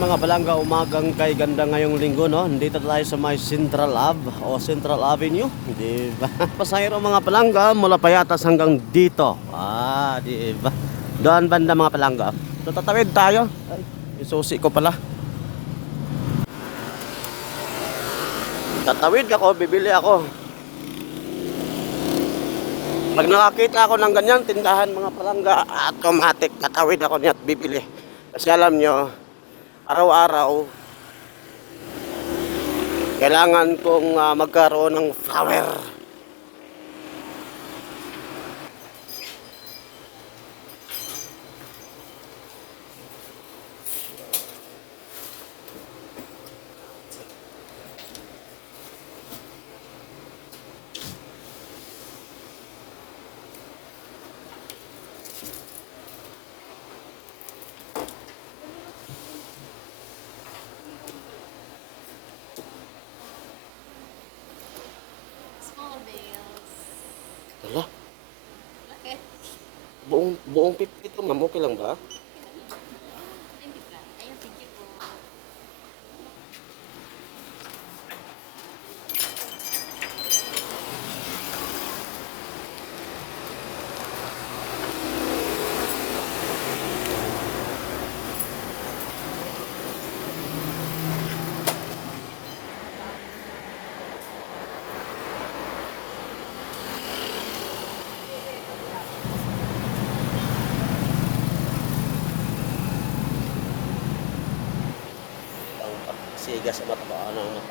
mga palangga, umagang kay ganda ngayong linggo, no? Dito tayo sa may Central Ave o Central Avenue. Di ba? Pasahero mga palangga mula Payatas hanggang dito. Ah, di ba? Doon banda mga palangga. So, tatawid tayo. Ay, yung susi ko pala. Tatawid ako, bibili ako. Pag nakakita ako ng ganyan, tindahan mga palangga, automatic, tatawid ako niya at bibili. Kasi alam nyo, araw-araw, kailangan kong ah, magkaroon ng flower. Wala, Bakit? buong, buong 50 to, ma'am, okay lang ba? Pagsiga sa mata, ano ang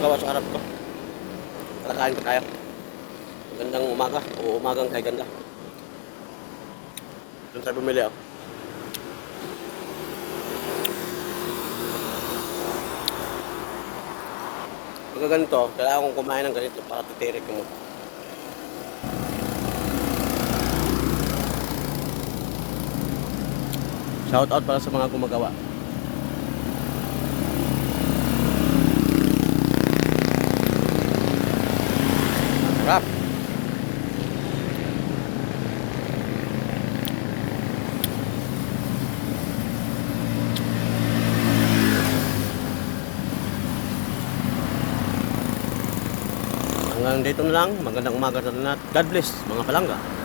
magawa sa harap ko. Tara kain ko tayo. Magandang umaga o umagang kay ganda. Doon tayo bumili ako. Pagka ganito, kailangan kong kumain ng ganito para titirik mo. Shout out para sa mga gumagawa. Hanggang dito na lang. Magandang umaga sa lahat. God bless mga palangga.